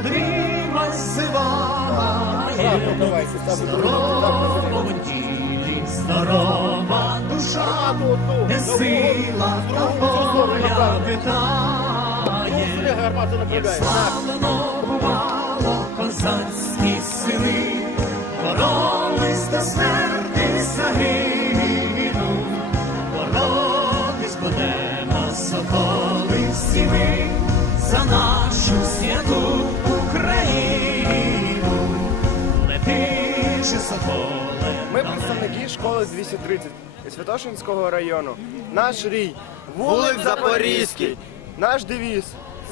нас бодримо зиває. Здоровому тілі, здорова душа, не сила воля витає. Як славно бувало козацькі сини, боролись до смерти загинув, боротись будемо соколи всі ми за нашу Ми представники школи 230 Святошинського району. Наш рій, вулик Запорізький, наш девіз.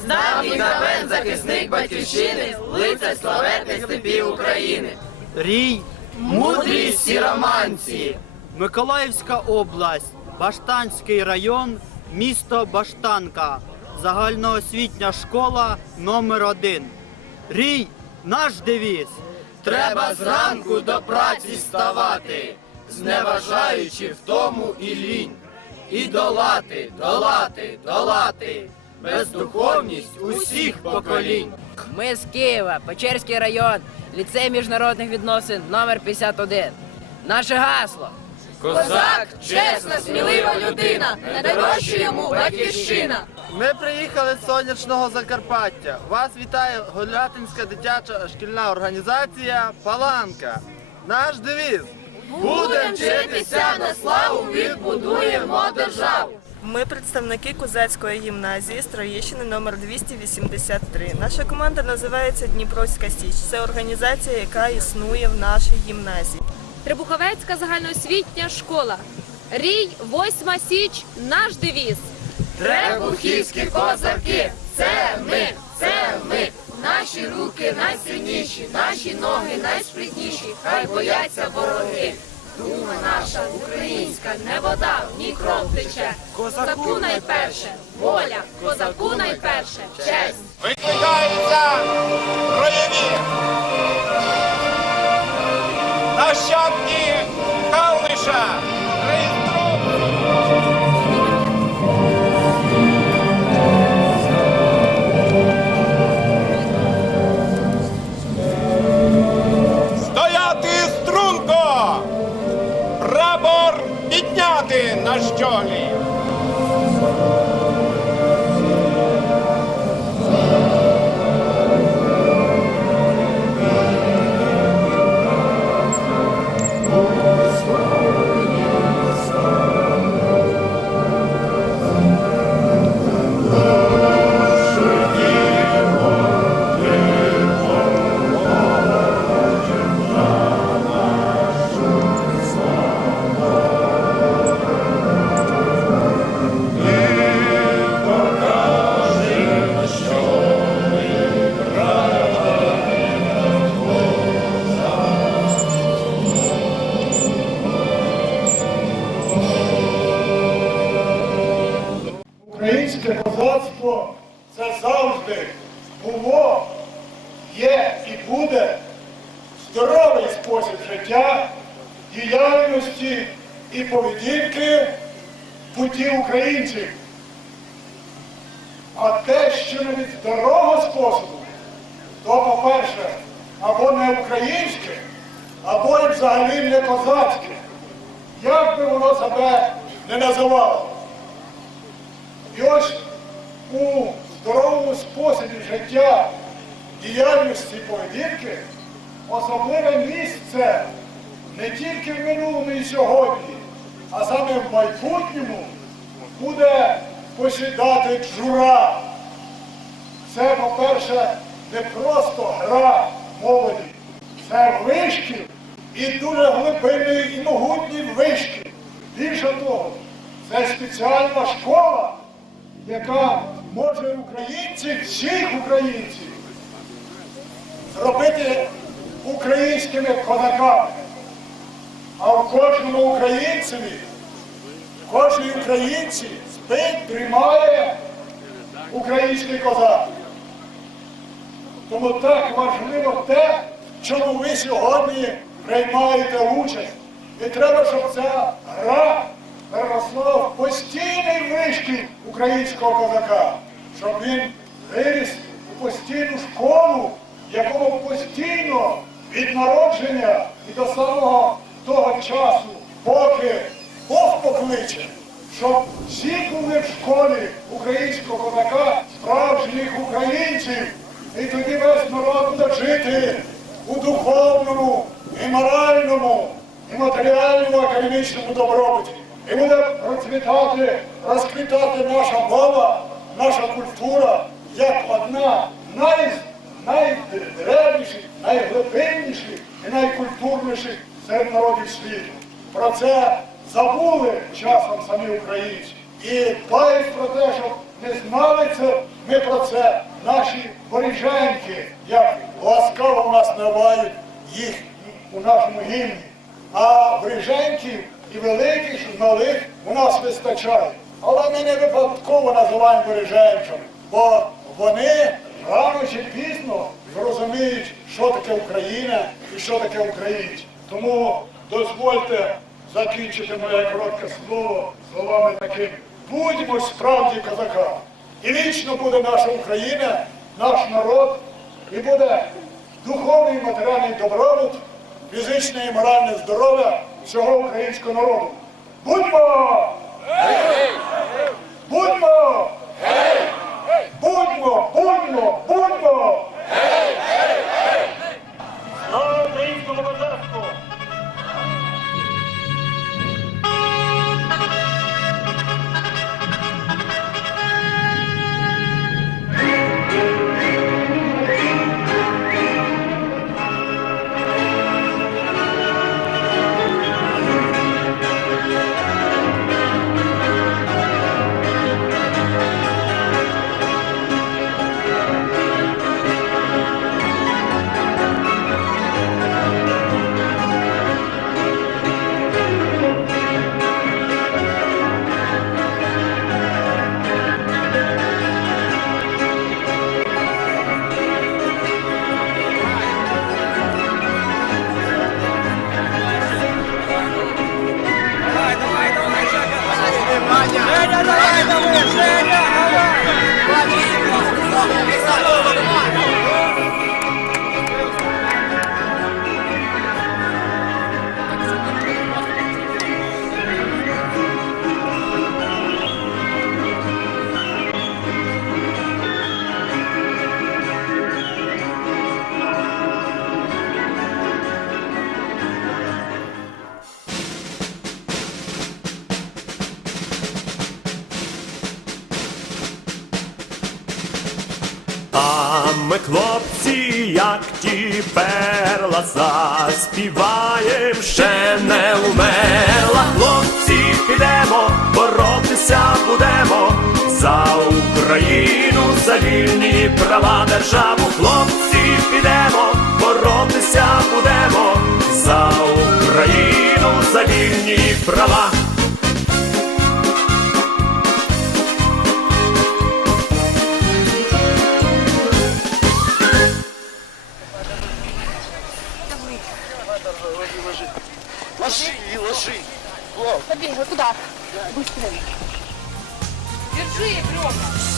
Давній давен захисник батьківщини, лицар славетних степів України. Рій, Мудрість сіроманці. Миколаївська область, Баштанський район, місто Баштанка, загальноосвітня школа номер 1 Рій, наш девіз. Треба зранку до праці ставати, зневажаючи втому і лінь. І долати, долати, долати, бездуховність усіх поколінь. Ми з Києва, Печерський район, ліцей міжнародних відносин номер 51. Наше гасло. Козак, чесна, смілива людина, найдорожча йому батьківщина. Ми приїхали з сонячного Закарпаття. Вас вітає Голятинська дитяча шкільна організація Паланка. Наш девіз. Будем вчитися на славу, відбудуємо державу. Ми представники Козацької гімназії Строєщини номер 283. Наша команда називається Дніпровська Січ. Це організація, яка існує в нашій гімназії. Требуховецька загальноосвітня школа. Рій, восьма січ, наш девіз. Требухівські козаки, це ми, це ми. Наші руки найсильніші, наші ноги найспритніші. Хай бояться вороги. Дума наша українська, не вода, ні кров тече. Козаку найперше, воля, козаку найперше, честь. Викликаються роєві. Нащадки Калниша. На щолі! Або і взагалі не козацьке. Як би воно себе не називало. І ось у здоровому способі життя, діяльності поведінки особливе місце не тільки в минулому і сьогодні, а саме в майбутньому буде посідати джура. Це, по-перше, не просто гра молоді, це вишкіл і дуже глибинний і могутній вишкіл. Більше того, це спеціальна школа, яка може українців, всіх українців, зробити українськими козаками. А в кожному українцеві, в кожній українці спить, тримає український козак. Тому так важливо те, чому ви сьогодні приймаєте участь. І треба, щоб ця гра переросла в постійний вишкіл українського козака, щоб він виріс у постійну школу, якому постійно від народження і до самого того часу, поки Бог покличе, щоб всі були в школі українського козака, справжніх українців, і тоді весь народ буде жити у духовному і моральному, і матеріальному академічному добробуті. І буде процвітати, розквітати наша мова, наша культура як одна най, найдревніших, найглибинніших і найкультурніших серед народів світу. Про це забули часом самі українці. І дбають про те, щоб не знали ми про це, наші боріженки, як ласкаво нас називають їх у нашому гімні. А бриженьків і великих, і малих у нас вистачає. Але ми не випадково називаємо береженками, бо вони рано чи пізно зрозуміють, що таке Україна і що таке українці. Тому дозвольте закінчити моє коротке слово словами такими. Будьмо справді козаками. І вічно буде наша Україна, наш народ, і буде духовний матеріальний добробут, фізичне і моральне здоров'я всього українського народу. Будьмо! Будьмо! Будьмо! Будьмо! Будьмо! Слава українському козацтву! Ми хлопці, як ті перла, заспіваєм, ще не вмерла. Хлопці, підемо, боротися будемо за Україну, за вільні права державу. Хлопці, підемо, боротися будемо за Україну, за вільні права. Куди? Быстрее. Держи, бревна.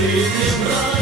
Ти брат.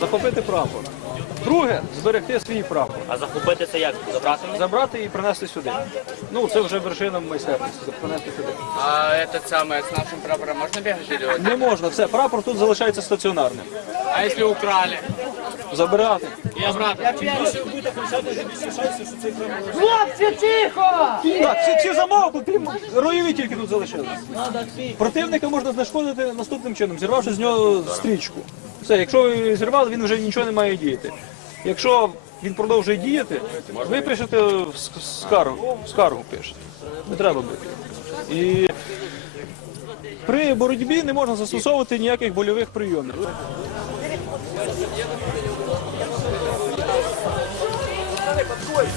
Захопити прапор. Друге зберегти свій прапор. А захопити це як? Забрати? Забрати і принести сюди. Ну, це вже вершина майстерності. Принести сюди. А це саме з нашим прапором можна бігати? Не можна, все, прапор тут залишається стаціонарним. А якщо украли? Забирати. И обратно? Так, всі, всі замовкли, крім роєві тільки тут залишилися. Противника можна знешкодити наступним чином, зірвавши з нього стрічку. Все, якщо ви зірвали, він вже нічого не має діяти. Якщо він продовжує діяти, ви пишете скаргу, скаргу пишете. Не треба бити. І при боротьбі не можна застосовувати ніяких больових прийомів. Під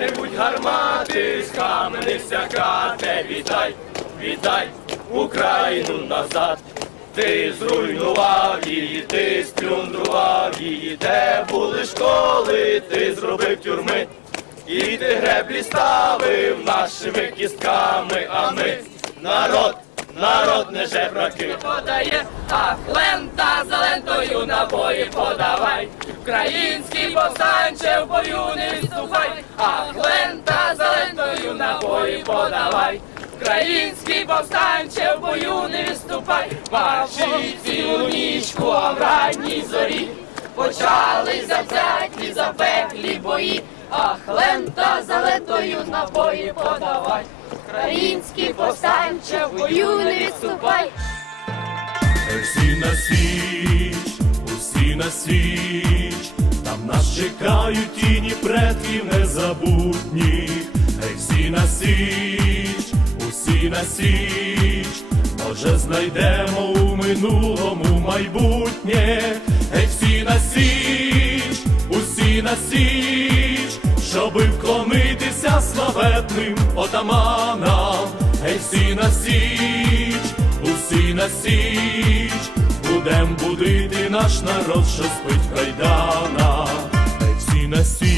Ревуть гармати, з каменних сякате. Вітай, вітай Україну назад. Ти зруйнував її, ти сплюндрував її, де були школи, ти зробив тюрми. І ти греблі ставив нашими кістками, а ми народ, народ не жебраки. А лента за лентою набої подавай. Український повстанче в бою не відступай, а лента за лентою набої подавай. Український повстанче в бою не відступай, марші цілу нічку, а в ранній зорі почали запеклі, запеклі бої. Ах, лента за лентою набої подавай. Український повстанче в бою не відступай. Всі на свіч, усі на свіч, там нас чекають тіні предків незабутніх. Ей, всі на свіч, усі на свіч, може знайдемо у минулому майбутнє. Ей, всі на січ, усі на січ, щоби вклонитися славетним отаманам. Ей, всі на січ, на січ, будем будити наш народ, що спить в кайданах. Ей, всі на січ,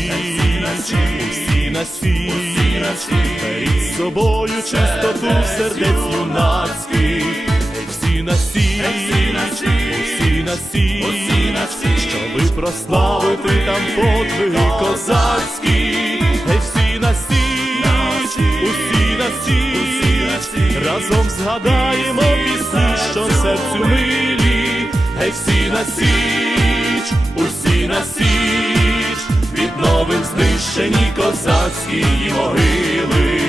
усі на січ, перед собою чистоту сердець юнацьких. Всі на січ, усі на січ, щоби прославити там подвиги козацькі, всі на січ, усі на січ, разом згадаємо пісні, милі, гей, всі на січ, усі на січ, відновим знищені козацькі могили.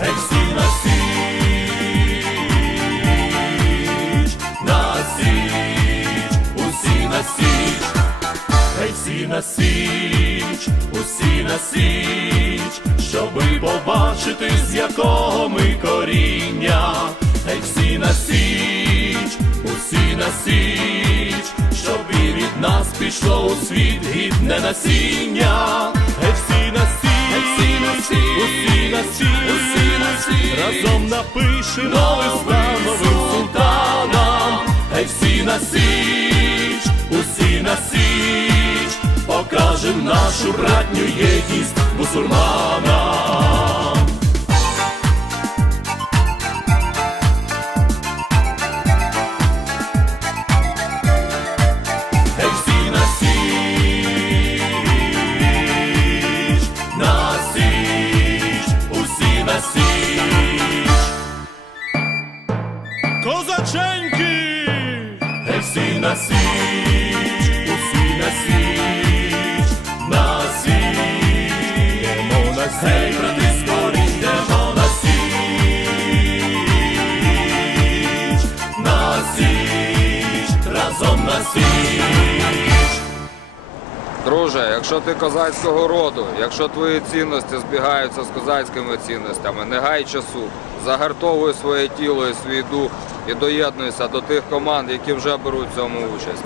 Гей, січ, усі на січ, щоби побачити, з якого ми коріння, гей, всі на січ, усі на січ, щоб і від нас пішло у світ гідне насіння, гей, всі на січ, на січ, усі на січ, усі на січ, разом напишемо листа новим султанам, гей, всі на січ, усі на січ, покажем нашу братню єдність мусульманам. Разом на січ. Друже, якщо ти козацького роду, якщо твої цінності збігаються з козацькими цінностями, не гай часу, загартовуй своє тіло і свій дух і доєднуйся до тих команд, які вже беруть в цьому участь.